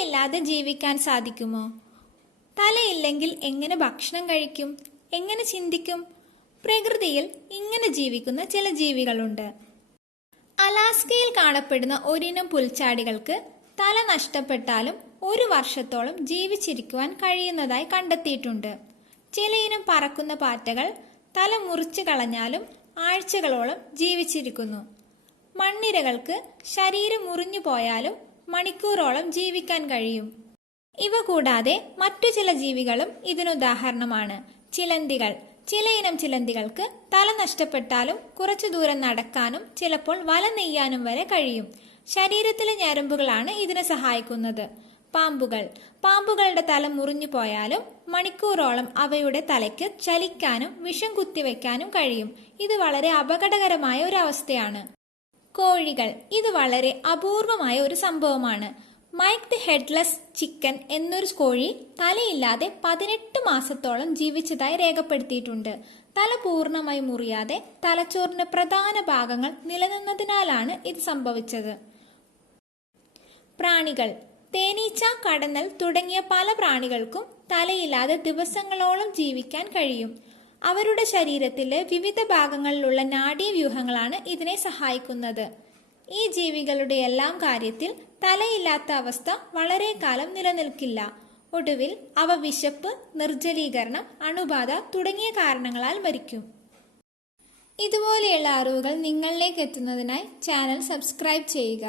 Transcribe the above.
തലയില്ലാതെ ജീവിക്കാൻ സാധിക്കുമോ? തലയില്ലെങ്കിൽ എങ്ങനെ ഭക്ഷണം കഴിക്കും? എങ്ങനെ ചിന്തിക്കും? പ്രകൃതിയിൽ ഇങ്ങനെ ജീവിക്കുന്ന ചില ജീവികളുണ്ട്. അലാസ്കയിൽ കാണപ്പെടുന്ന ഒരിനം പുൽച്ചാടികൾക്ക് തല നഷ്ടപ്പെട്ടാലും 1 വർഷത്തോളം ജീവിച്ചിരിക്കുവാൻ കഴിയുന്നതായി കണ്ടെത്തിയിട്ടുണ്ട്. ചിലയിനം പറക്കുന്ന പാറ്റകൾ തല മുറിച്ചു കളഞ്ഞാലും ആഴ്ചകളോളം ജീവിച്ചിരിക്കുന്നു. മണ്ണിരകൾക്ക് ശരീരം മുറിഞ്ഞു പോയാലും മണിക്കൂറോളം ജീവിക്കാൻ കഴിയും. ഇവ കൂടാതെ മറ്റു ചില ജീവികളും ഇതിനുദാഹരണമാണ്. ചിലന്തികൾ. ചിലയിനം ചിലന്തികൾക്ക് തല നഷ്ടപ്പെട്ടാലും കുറച്ചു ദൂരം നടക്കാനും ചിലപ്പോൾ വല നെയ്യാനും വരെ കഴിയും. ശരീരത്തിലെ ഞരമ്പുകളാണ് ഇതിനെ സഹായിക്കുന്നത്. പാമ്പുകൾ. പാമ്പുകളുടെ തല മുറിഞ്ഞു പോയാലും മണിക്കൂറോളം അവയുടെ തലയ്ക്ക് ചലിക്കാനും വിഷം കുത്തിവെക്കാനും കഴിയും. ഇത് വളരെ അപകടകരമായ ഒരു അവസ്ഥയാണ്. കോഴികൾ. ഇത് വളരെ അപൂർവമായ ഒരു സംഭവമാണ്. മൈക്ക് ദി ഹെഡ്ലെസ് ചിക്കൻ എന്നൊരു കോഴി തലയില്ലാതെ 18 മാസത്തോളം ജീവിച്ചതായി രേഖപ്പെടുത്തിയിട്ടുണ്ട്. തല പൂർണ്ണമായി മുറിയാതെ തലച്ചോറിന്റെ പ്രധാന ഭാഗങ്ങൾ നിലനിന്നതിനാലാണ് ഇത് സംഭവിച്ചത്. പ്രാണികൾ. തേനീച്ച, കടന്നൽ തുടങ്ങിയ പല പ്രാണികൾക്കും തലയില്ലാതെ ദിവസങ്ങളോളം ജീവിക്കാൻ കഴിയും. അവരുടെ ശരീരത്തിലെ വിവിധ ഭാഗങ്ങളിലുള്ള നാഡീവ്യൂഹങ്ങളാണ് ഇതിനെ സഹായിക്കുന്നത്. ഈ ജീവികളുടെ എല്ലാം കാര്യത്തിൽ തലയില്ലാത്ത അവസ്ഥ വളരെ കാലം നിലനിൽക്കില്ല. ഒടുവിൽ അവ വിശപ്പ്, നിർജ്ജലീകരണം, അണുബാധ തുടങ്ങിയ കാരണങ്ങളാൽ മരിക്കും. ഇതുപോലെയുള്ള അറിവുകൾ നിങ്ങളിലേക്ക് എത്തുന്നതിനായി ചാനൽ സബ്സ്ക്രൈബ് ചെയ്യുക.